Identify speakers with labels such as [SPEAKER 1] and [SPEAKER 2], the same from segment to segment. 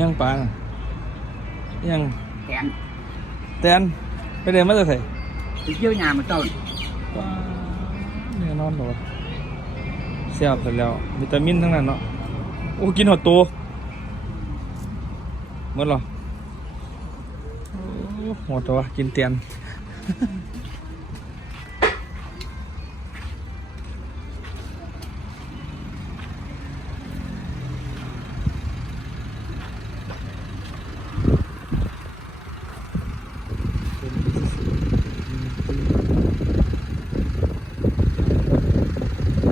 [SPEAKER 1] ยังปางยัง
[SPEAKER 2] แขน
[SPEAKER 1] แตนไปเดินมาจะใส่
[SPEAKER 2] ไปเที่ยวยามมาต้น
[SPEAKER 1] เนี่ยนอนหรอวะเสียบเสร็จแล้ววิตามินทั้งนั้นเนาะโอ้กินหดตัวหมดเหรอโอ้หมดตัววะกินเตียน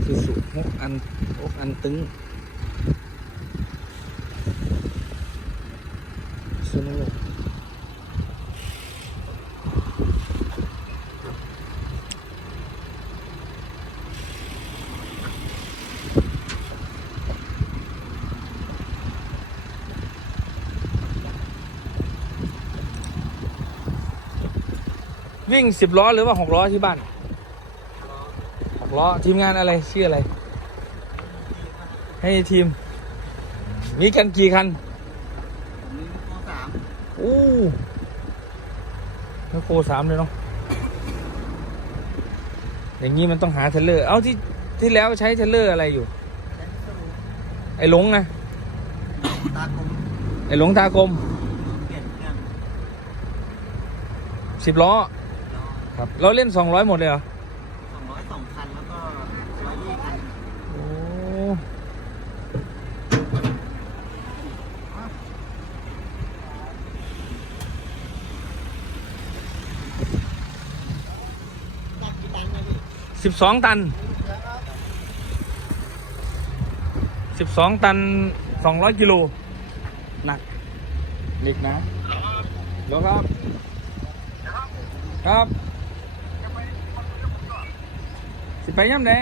[SPEAKER 1] สุสุหกอันหกอัน ตึงสนุกวิ่งสิบล้อหรือว่าหกล้อที่บ้านหกล้อทีมงานอะไรชื่ออะไร ให้ทีม มีกันกี่คัน
[SPEAKER 2] ผมมีโมสาม
[SPEAKER 1] อู้แล้วโคสามเลยเนาะอย่างนี้มันต้องหาเทรลเลอร์ เอาที่ที่แล้วใช้เทรลเลอร์อะไรอยู่ ไอ้หลงนะ
[SPEAKER 2] ตากลม
[SPEAKER 1] ไอ้หลงตากลม
[SPEAKER 2] เปลี่ยนเครื่อง
[SPEAKER 1] สิบล้อ ครับ เราเล่นสองร้อยหมดเลยเหรอ
[SPEAKER 2] สองร้อยสองคันแล้วก็ร้อยยี่คัน
[SPEAKER 1] โอ้ สิบสองตันสิบสองตันสองร้อยกิโลหนักเด็กนะเดี๋ยวครับ ครับสิไปย่ำไหน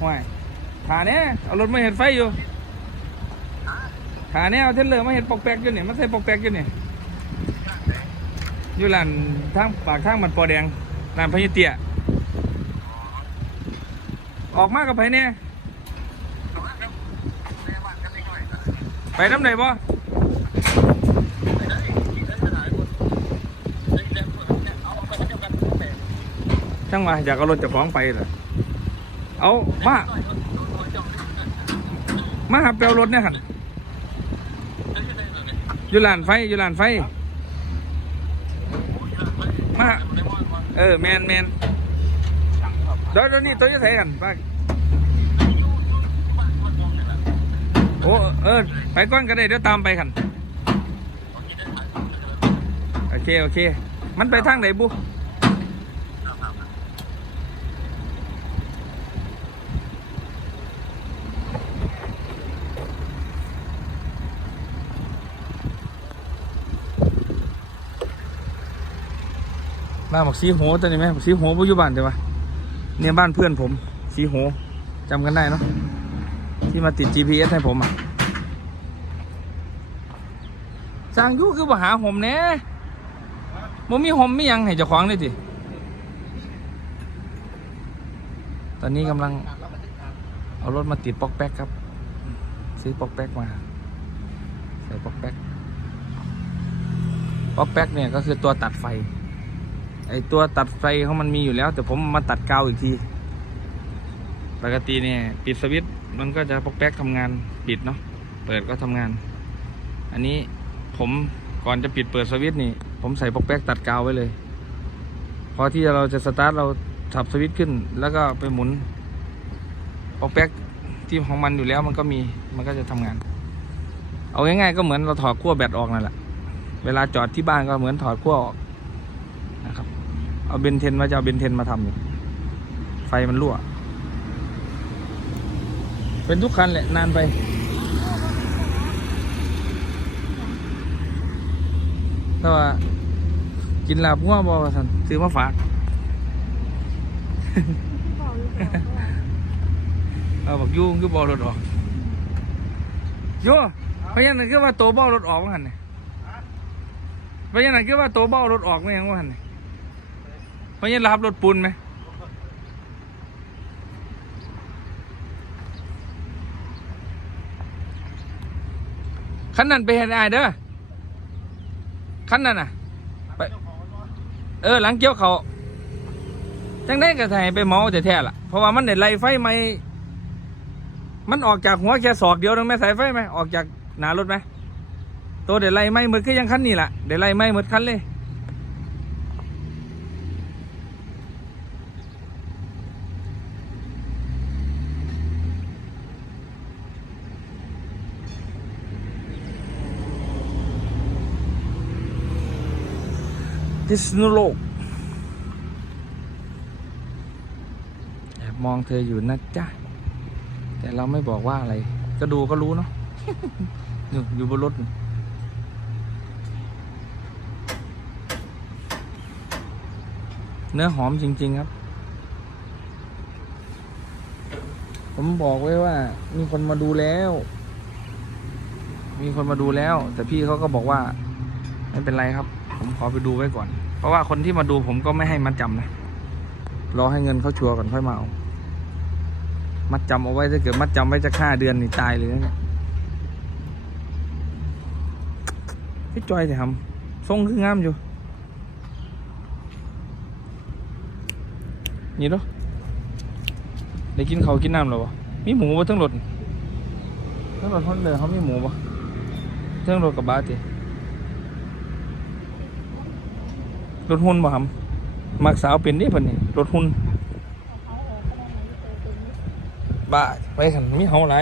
[SPEAKER 1] ห่วยถ่าเนี้ยเอารถมาเห็นไฟอยู่ถ่าเนี้ยเอาเทนเลอร์มาเห็นปอกแปกอยู่เนี่ยมาใส่ปอกแปกอยู่เนี่ย อยู่หลันทางปากทางมันปอแดงลานพญเตียออกมากับไผเนี่ยไปน้ำไหนบ่ช่างมาอยากเอารถจะฟ้องไปเหรอเอามามาหาเปลวรถเนี่ยขันอยู่ลานไฟอยู่ลานไฟ มา เออแมนแมนเดี๋ยวเดี๋ยวนี้ตัวจะใส่กันไปโอ้เออไปก้อนก็ได้เดี๋ยวตามไปกันโอเคโอเค มันไปทางไหนบุ บ้านบอกสีโหตัวนี้ไหมบอกสีโหปัจจุบันเดี๋ยววะเนี่ยบ้านเพื่อนผม สีโหจำกันได้เนาะที่มาติด GPS ให้ผมอะสร้างยุคือมาหาผมเน่บ่มีหมไม่ยังให้เจ้าของเลยสิตอนนี้กำลัง เอารถมาติดปอกแป๊กครับ ซื้อปอกแป๊กมา ใส่ปอกแป๊กปอกแป๊กเนี่ยก็คือตัวตัดไฟ ไอตัวตัดไฟของมันมีอยู่แล้ว แต่ผมมาตัดกาวอีกที ปกติเนี่ยปิดสวิตช์มันก็จะปอกแป๊กทำงานปิดเนาะเปิดก็ทำงาน อันนี้ผมก่อนจะปิดเปิดสวิตช์นี่ ผมใส่ปอกแป๊กตัดกาวไว้เลย พอที่เราจะสตาร์ทเราสับสวิตช์ขึ้น แล้วก็ไปหมุนปอกแป๊กที่ของมันอยู่แล้วมันก็มีมันก็จะทำงาน เอาง่ายๆก็เหมือนเราถอดขั้วแบตออกนั่นแหละเวลาจอดที่บ้านก็เหมือนถอดขั้วออกนะครับ เอาเบนเทนมาจะเอาเบนเทนมาทำอยู่ไฟมันรั่ว เป็นทุกคันแหละ นานไป แต่ว่า กินลาบงัวบอสันซื้อมาฝาก เอาบักยุ่งคือบอรถออกโย่เพราะฉะนั้นคือว่าโตวบอรถออกมั้งหันเนี่ยเพราะฉะนั้นคือว่าโตวบอรถออกมั้งยังมั้งหันเนี่ย เพราะฉะนั้นรับรถปูนไหมขั้นนั้นไปเห็นไอายเด้อขั้นนั้นน่ะไปเออหลังเกี่ยวเขาจังได้ก็ให้ไปเมาแต่แท้ล่ะ เพราะว่ามันได้ไล่ไฟไหมมันออกจากหัวแค่ศอกเดียวนึงไหมสายไฟไหมออกจากหนารถไหมตัวเดี๋ยวไล่ไหมหมดก็ยังคันนี่แหละเดี๋ยวไล่ไหมหมดคันเลย พิษณุโลกแอบมองเธออยู่นะจ๊ะ แต่เราไม่บอกว่าอะไร ก็ดูก็รู้เนาะอยู่อยู่บนรถเนื้อหอมจริง ๆ ครับ ผมบอกไว้ว่า มีคนมาดูแล้ว มีคนมาดูแล้ว แต่พี่เขาก็บอกว่า ไม่เป็นไรครับ ผมขอไปดูไว้ก่อน เพราะว่าคนที่มาดูผมก็ไม่ให้มัดจำนะรอให้เงินเขาชัวร์ก่อนค่อยมาเอามัดจำเอาไว้ถ้าเกิดมัดจำไว้จะค่าเดือนนี่ตายเลยนะเนี่ยพี่จอยจะทำทรงคืองามอยู่ นี่เนาะได้กินเขากินน้ำหรอวะมีหมูบ่ทั้งรถทั้งรถทั้งเลยเขามีหมูบ่ทั้งรถกับบาติ รถหุ่นบ่ครับมักสาวเป็นนี่เพิ่นนี่รถหุ่นบ้าไปขันมีเฮาอะ
[SPEAKER 3] ไร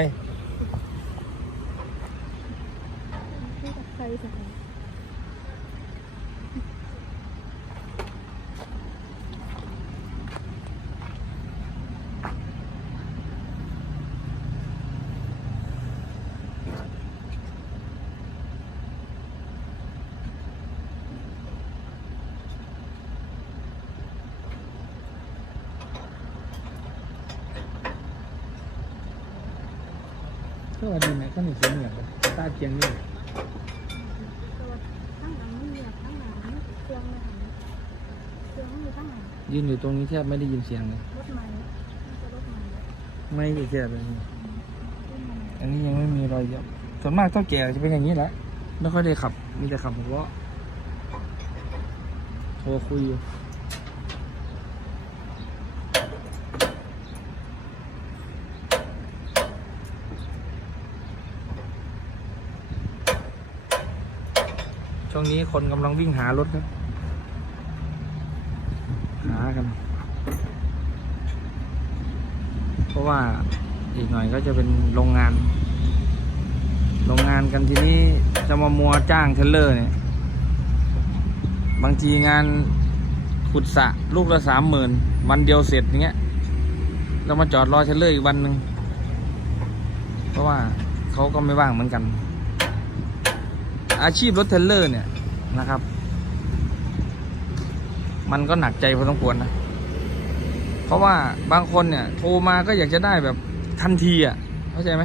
[SPEAKER 3] สักคน
[SPEAKER 1] สวัสดีแม่ก็มีเสียงเหนียวตาเกียงนี่
[SPEAKER 3] ตัวข้างหลังไม่เหยียบข้างหลังเครื่องไม่หันเครื่องไม่อยู่ข้างหลัง
[SPEAKER 1] ยืนอยู่ตรงนี้แทบไม่ได้ยินเสียงเลย
[SPEAKER 3] รถใหม่น่าจะรถใหม่
[SPEAKER 1] ไม่ได้แก่เลย
[SPEAKER 3] รถใหม่
[SPEAKER 1] อันนี้ยังไม่มีรอยยับส่วนมากเท่าแก่จะเป็นอย่างนี้แหละไม่ค่อยได้ขับ มีแต่ขับหกล้อโทรคุยอยู่ ช่วงนี้คนกำลังวิ่งหารถครับ หากัน เพราะว่าอีกหน่อยก็จะเป็นโรงงาน โรงงานกันทีนี้จะมามัวจ้างเทรลเลอร์เนี่ย บางทีงานขุดสะลูกละสามหมื่นวันเดียวเสร็จอย่างเงี้ยเรามาจอดรอเทรลเลอร์อีกวันหนึ่งเพราะว่าเขาก็ไม่ว่างเหมือนกัน อาชีพรถเทเลอร์เนี่ยนะครับ มันก็หนักใจพอสมควรนะ เพราะว่าบางคนเนี่ย โทรมาก็อยากจะได้แบบทันทีอะ เข้าใจไหม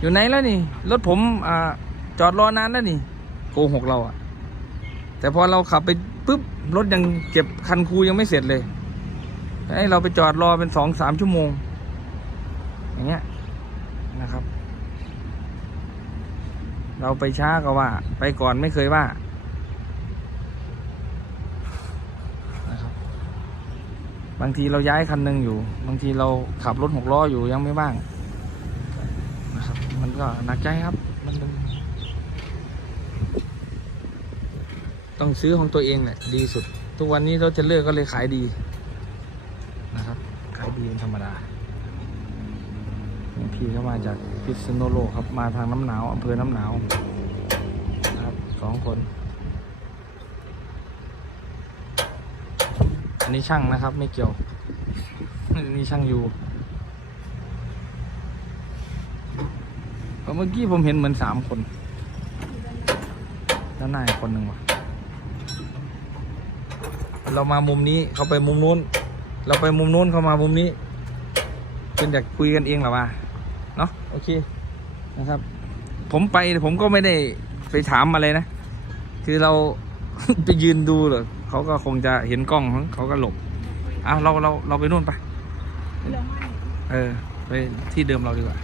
[SPEAKER 1] อยู่ไหนแล้วนี่ รถผมอ่าจอดรอนานแล้วนี่ โกหกเราอะ แต่พอเราขับไปปุ๊บ รถยังเก็บคันคูยังไม่เสร็จเลยให้เราไปจอดรอเป็นสองสามชั่วโมง อย่างเงี้ยนะครับ เราไปช้าก็ว่า ไปก่อนไม่เคยว่านะครับบางทีเราย้ายคันหนึ่งอยู่ บางทีเราขับรถหกล้ออยู่ยังไม่ว่างนะครับ มันก็หนักใจครับ มันเป็นต้องซื้อของตัวเองแหละดีสุด ทุกวันนี้รถเทรลเลอร์ก็เลยขายดีนะครับ ขายดีเป็นธรรมดานี่พี่เข้ามาจาก พิษณุโลกครับมาทางน้ำหนาวอำเภอน้ำหนาวนะครับสองคน อันนี้ช่างนะครับไม่เกี่ยวอันนี้ช่างอยู่เมื่อกี้ผมเห็นเหมือนสามคนด้านนาอีกคนหนึ่งวะเรามามุมนี้เขาไปมุมนู้น เราไปมุมนู้นเขามามุมนี้เป็นอยากคุยกันเองหรอวะ เนาะโอเคนะครับ ผมไปผมก็ไม่ได้ไปถามอะไรนะ คือเรา ไปยืนดูเหรอเขาก็คงจะเห็นกล้องมั้งเขาก็หลบอะเราเราเราไปนู่นไป
[SPEAKER 3] เรื่องมาก
[SPEAKER 1] เออ ไปที่เดิมเราดีกว่า